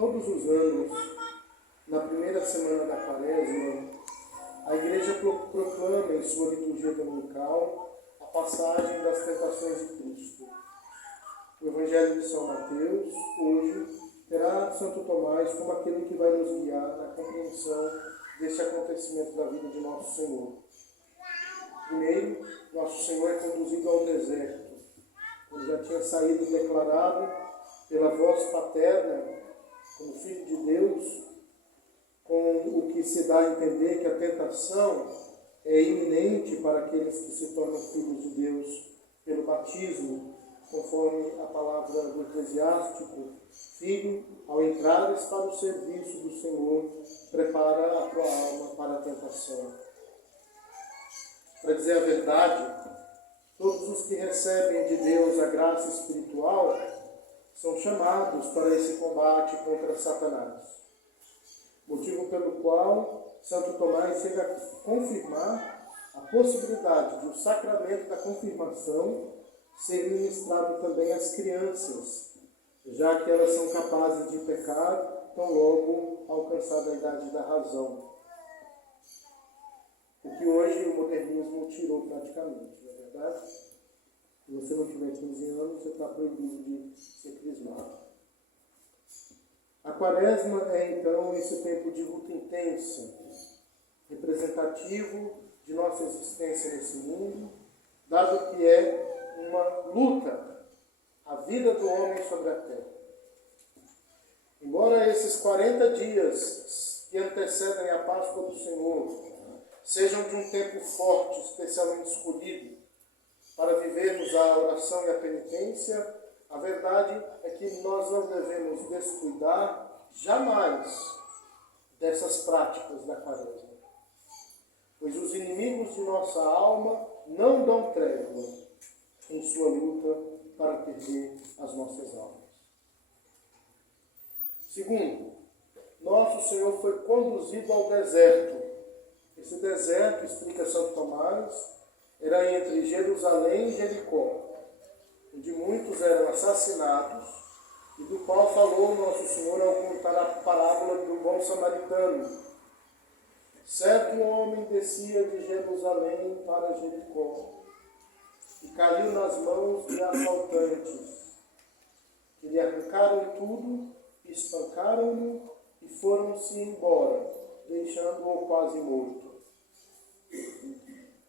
Todos os anos, na primeira semana da Quaresma, a Igreja proclama em sua liturgia dominical a passagem das tentações de Cristo. O Evangelho de São Mateus, hoje, terá Santo Tomás como aquele que vai nos guiar na compreensão deste acontecimento da vida de Nosso Senhor. Primeiro, Nosso Senhor é conduzido ao deserto, quando já tinha saído declarado pela voz paterna, como Filho de Deus, com o que se dá a entender que a tentação é iminente para aqueles que se tornam filhos de Deus pelo batismo, conforme a palavra do Eclesiástico: filho, ao entrares para o serviço do Senhor, prepara a tua alma para a tentação. Para dizer a verdade, todos os que recebem de Deus a graça espiritual são chamados para esse combate contra Satanás. Motivo pelo qual Santo Tomás chega a confirmar a possibilidade de o sacramento da confirmação ser ministrado também às crianças, já que elas são capazes de pecar tão logo alcançada a idade da razão. O que hoje o modernismo tirou praticamente, não é verdade? Se você não tiver 15 anos, você está proibido de ser crismado. A Quaresma é, então, esse tempo de luta intensa, representativo de nossa existência nesse mundo, dado que é uma luta, a vida do homem sobre a terra. Embora esses 40 dias que antecedem a Páscoa do Senhor sejam de um tempo forte, especialmente escolhido, para vivermos a oração e a penitência, a verdade é que nós não devemos descuidar jamais dessas práticas da Quaresma, pois os inimigos de nossa alma não dão trégua em sua luta para perder as nossas almas. Segundo, nosso Senhor foi conduzido ao deserto. Esse deserto, explica Santo Tomás, era entre Jerusalém e Jericó, onde muitos eram assassinados, e do qual falou Nosso Senhor ao contar a parábola do bom samaritano. Certo homem descia de Jerusalém para Jericó, e caiu nas mãos de assaltantes, que lhe arrancaram tudo, espancaram-no e foram-se embora, deixando-o quase morto.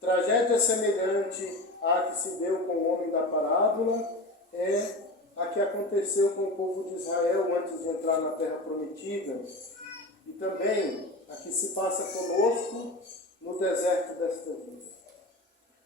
Tragédia semelhante à que se deu com o homem da parábola é a que aconteceu com o povo de Israel antes de entrar na terra prometida, e também a que se passa conosco no deserto desta vida.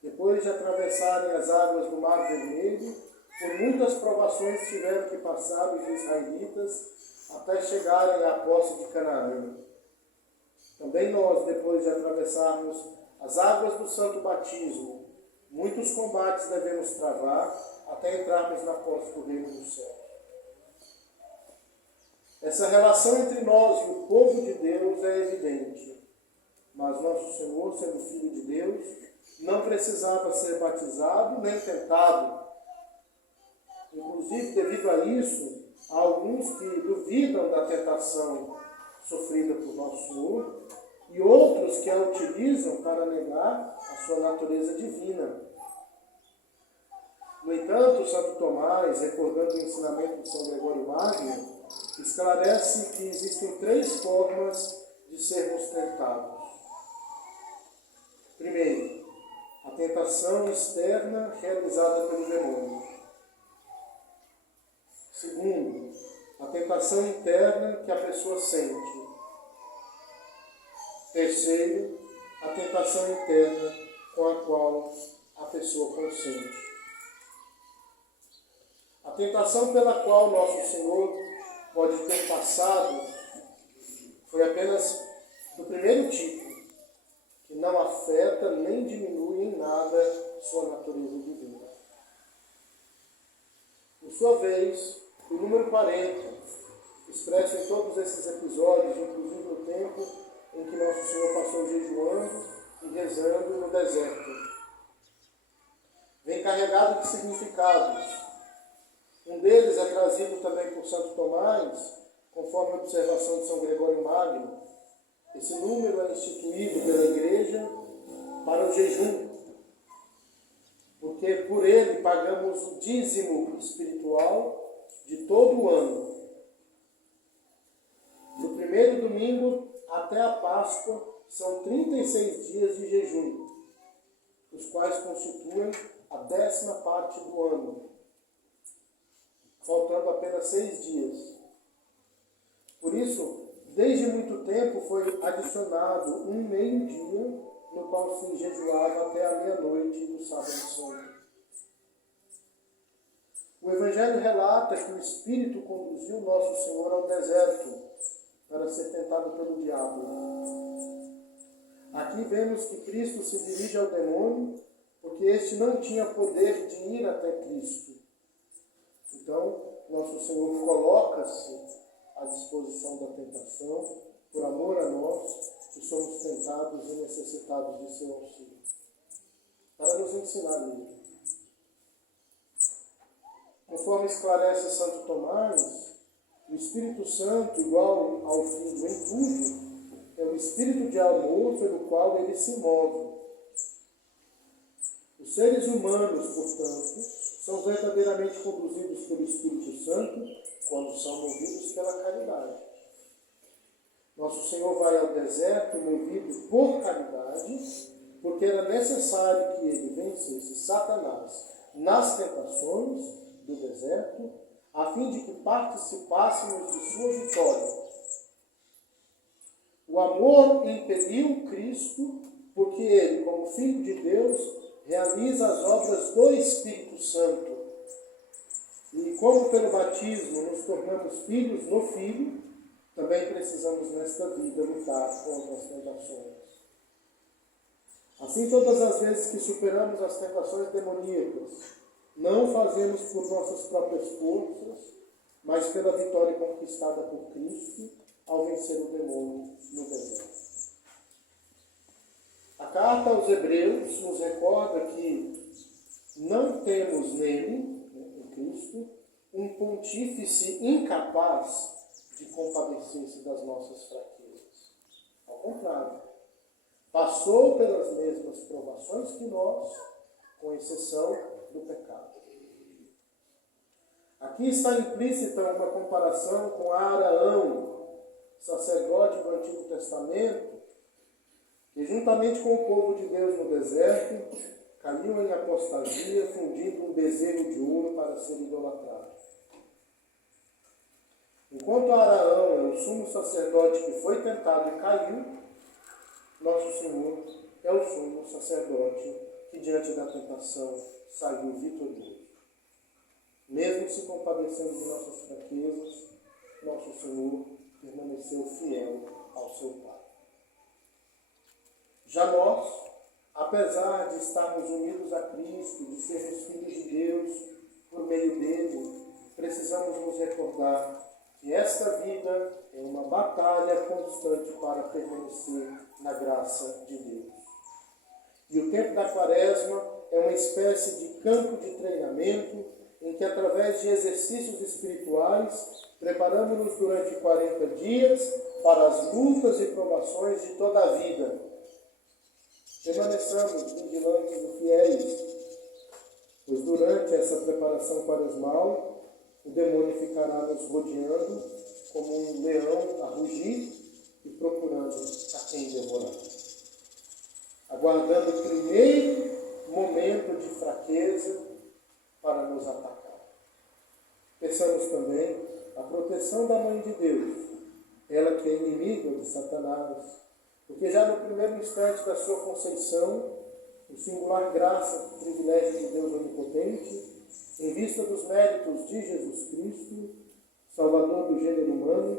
Depois de atravessarem as águas do Mar Vermelho, por muitas provações tiveram que passar os israelitas até chegarem à posse de Canaã. Também nós, depois de atravessarmos as águas do santo batismo, muitos combates devemos travar até entrarmos na posse do reino do céu. Essa relação entre nós e o povo de Deus é evidente, mas nosso Senhor, sendo Filho de Deus, não precisava ser batizado nem tentado. Inclusive, devido a isso, há alguns que duvidam da tentação sofrida por nosso Senhor e outros que a utilizam para negar a sua natureza divina. No entanto, Santo Tomás, recordando o ensinamento de São Gregório Magno, esclarece que existem 3 formas de sermos tentados. Primeiro, a tentação externa realizada pelo demônio. Segundo, a tentação interna que a pessoa sente. Terceiro, a tentação interna com a qual a pessoa consente. A tentação pela qual nosso Senhor pode ter passado foi apenas do primeiro tipo, que não afeta nem diminui em nada sua natureza divina. Por sua vez, o número 40 expressa em todos esses episódios, inclusive no tempo em que Nosso Senhor passou jejuando e rezando no deserto, vem carregado de significados. Um deles é trazido também por Santo Tomás conforme a observação de São Gregório Magno, esse número é instituído pela Igreja para o jejum, porque por ele pagamos o dízimo espiritual de todo o ano. Do primeiro domingo até a Páscoa são 36 dias de jejum, os quais constituem a 10ª parte do ano, faltando apenas 6 dias. Por isso, desde muito tempo foi adicionado um meio-dia, no qual se jejuava até a meia-noite do sábado santo. O Evangelho relata que o Espírito conduziu Nosso Senhor ao deserto para ser tentado pelo diabo. Aqui vemos que Cristo se dirige ao demônio porque este não tinha poder de ir até Cristo. Então, Nosso Senhor coloca-se à disposição da tentação por amor a nós que somos tentados e necessitados de seu auxílio, para nos ensinar isso. Conforme esclarece Santo Tomás, o Espírito Santo, igual ao Filho em tudo, é o Espírito de amor pelo qual ele se move. Os seres humanos, portanto, são verdadeiramente conduzidos pelo Espírito Santo quando são movidos pela caridade. Nosso Senhor vai ao deserto movido por caridade, porque era necessário que ele vencesse Satanás nas tentações do deserto, a fim de que participássemos de sua vitória. O amor impeliu Cristo, porque ele, como Filho de Deus, realiza as obras do Espírito Santo. E como pelo batismo nos tornamos filhos no Filho, também precisamos nesta vida lutar contra as tentações. Assim, todas as vezes que superamos as tentações demoníacas, não fazemos por nossas próprias forças, mas pela vitória conquistada por Cristo ao vencer o demônio no deserto. A carta aos Hebreus nos recorda que não temos nele, em Cristo, um pontífice incapaz de compadecer-se das nossas fraquezas. Ao contrário, passou pelas mesmas provações que nós, com exceção do pecado. Aqui está implícita uma comparação com Araão, sacerdote do Antigo Testamento, que juntamente com o povo de Deus no deserto, caiu em apostasia, fundindo um bezerro de ouro para ser idolatrado. Enquanto Araão é o sumo sacerdote que foi tentado e caiu, Nosso Senhor é o sumo sacerdote que diante da tentação saiu vitorioso. Mesmo se compadecendo de nossas fraquezas, Nosso Senhor permaneceu fiel ao seu Pai. Já nós, apesar de estarmos unidos a Cristo, de sermos filhos de Deus por meio dele, precisamos nos recordar que esta vida é uma batalha constante para permanecer na graça de Deus. E o tempo da Quaresma é uma espécie de campo de treinamento em que, através de exercícios espirituais, preparamos-nos durante 40 dias para as lutas e provações de toda a vida. Permaneçamos vigilantes e fiéis, pois durante essa preparação quaresmal, o demônio ficará nos rodeando como um leão a rugir e procurando a quem devorar. Aguardando o primeiro momento de fraqueza para nos atacar. Peçamos também a proteção da Mãe de Deus, ela que é inimiga de Satanás, porque já no primeiro instante da sua conceição, o singular graça e privilégio de Deus Onipotente, em vista dos méritos de Jesus Cristo, Salvador do gênero humano,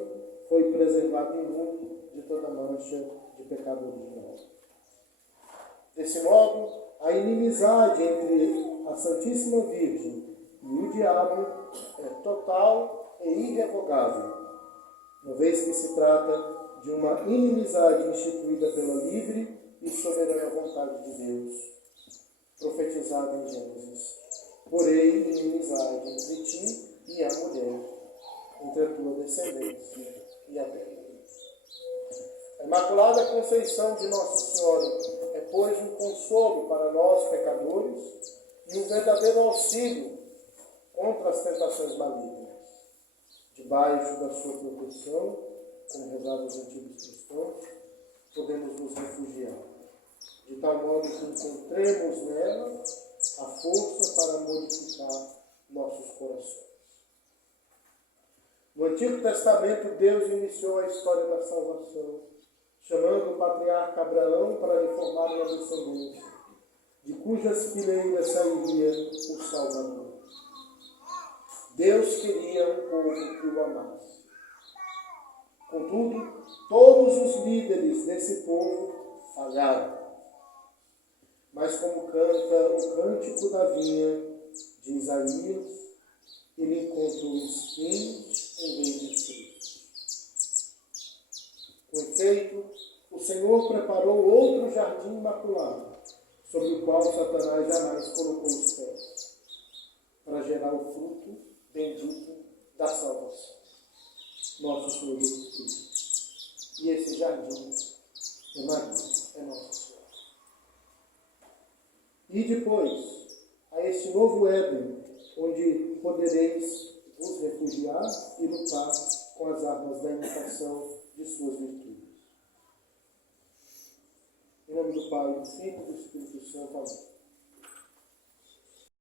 foi preservado imune de toda mancha de pecado original. Desse modo, a inimizade entre a Santíssima Virgem e o diabo é total e irrevogável, uma vez que se trata de uma inimizade instituída pela livre e soberana vontade de Deus, profetizada em Gênesis. Porém, inimizade entre ti e a mulher, entre a tua descendência e a terra. A Imaculada Conceição de Nossa Senhora é, pois, um consolo para nós, pecadores, e um verdadeiro auxílio contra as tentações malignas. Debaixo da sua proteção, como rezavam os antigos cristãos, podemos nos refugiar, de tal modo que encontremos nela a força para modificar nossos corações. No Antigo Testamento, Deus iniciou a história da salvação, chamando o patriarca Abraão para lhe formar uma descendência, de cujas fileiras sairia o Salvador. Deus queria um povo que o amasse. Contudo, todos os líderes desse povo falharam. Mas como canta o Cântico da Vinha de Isaías, ele encontrou espinhos em vez de frutos. Com efeito, o Senhor preparou outro jardim imaculado, sobre o qual Satanás jamais colocou os pés, para gerar o fruto bendito da salvação, nosso Senhor Jesus Cristo. E esse jardim é Maria, é Nossa Senhora. E depois, a esse novo Éden, onde podereis vos refugiar e lutar com as armas da imitação de suas virtudes. Em nome do Pai, do Filho e do Espírito Santo. Amém.